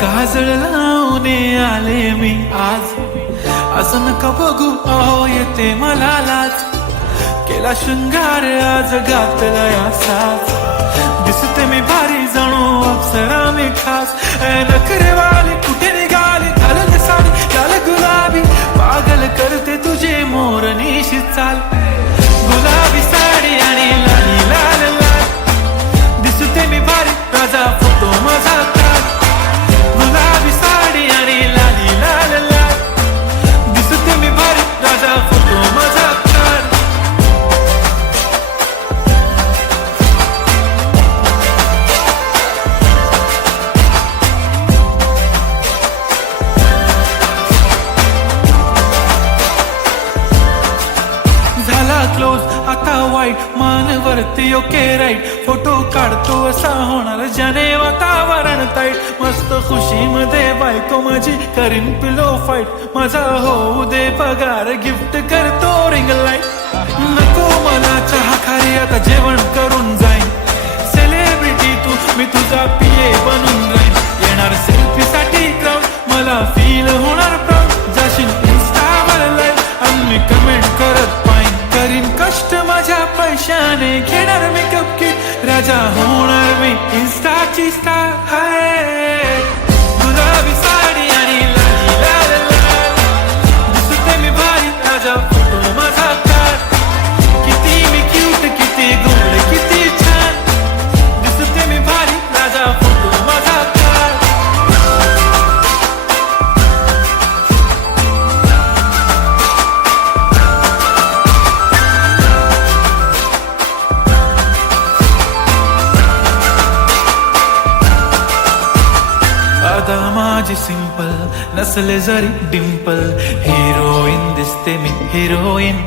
काजळ लावून आले मी आज, असं नका बघू अहो येते मला लाज. केला शृंगार आज घातलाय असाच, दिसते मी भारी जणू अप्सरा मी खास. नखरे वाली कुठे निघाली घालत साडी लाल गुलाबी, पागल करते तुझे मोरनीशी चाल. गुलाबी साडी आणि लाली लाल लाल, दिसते मी भारी राजा फोटो माझा काढ. गुलाबी साडी आणि लाली लाल लाल, दिसते मी भारी राजा फोटो माझा काढ. झाला क्लोज आता वाईट, मान वरती ओके राईट. फोटो काढतो असा होणार ज्याने वातावरण ताईट. मस्त खुशी मध्ये बायको माझी करीन पिलो फाईट. माझा होऊ दे पगार गिफ्ट करतो रिंग लाईट. नको मला चहा खारी आता जेवण करून जाईन. सेलिब्रिटी तू मी तुझा पिये बनून राहीन. येणार सेल्फी साठी क्राऊड मला फील होणार प्राऊड. जाशील इन्स्टावर लाईव्ह आणि मी कमेंट करत पाईन. करीन कष्ट माझ्या पैशाने घेणार मेकअप किट. राजा होणार मी इन्स्टाची स्टार. हाय गुलाबी साडी आणि लाली लाल लाल, दिसते मी भारी राजा फोटो माझा काढ. किती मी क्यूट किती गोड किती छान, दिसते मी भारी राजा फोटो माझा काढ. आता माझी सिंपल नसले जरी डिंपल, हिरोईन दिसते मी हिरोईन.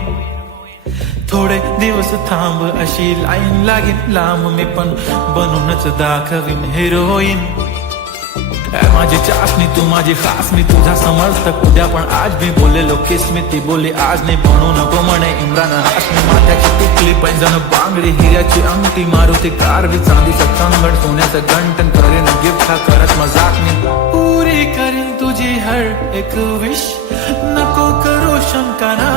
थोडे दिवस थांब अशी लाईन लागेल लांब, मी पण बनूनच दाखवीन हिरोईन. माझी चाशनी तू माझी खास, मी तुझा समर्थक उद्या पण आज मी बोलेलो किस मी. ती बोली आज नाही बनू नको म्हणे इम्रान हाशमी. माथ्याची टिकली पैंजण बांगडी हिऱ्याची अंगठी, मारुती कार बी चांदीचं कंगण सोन्याचं गंटन. करेन गिफ्ट हा करत मजाक मी, पुरी करीन तुझी हर एक विश. नको करू शंका ना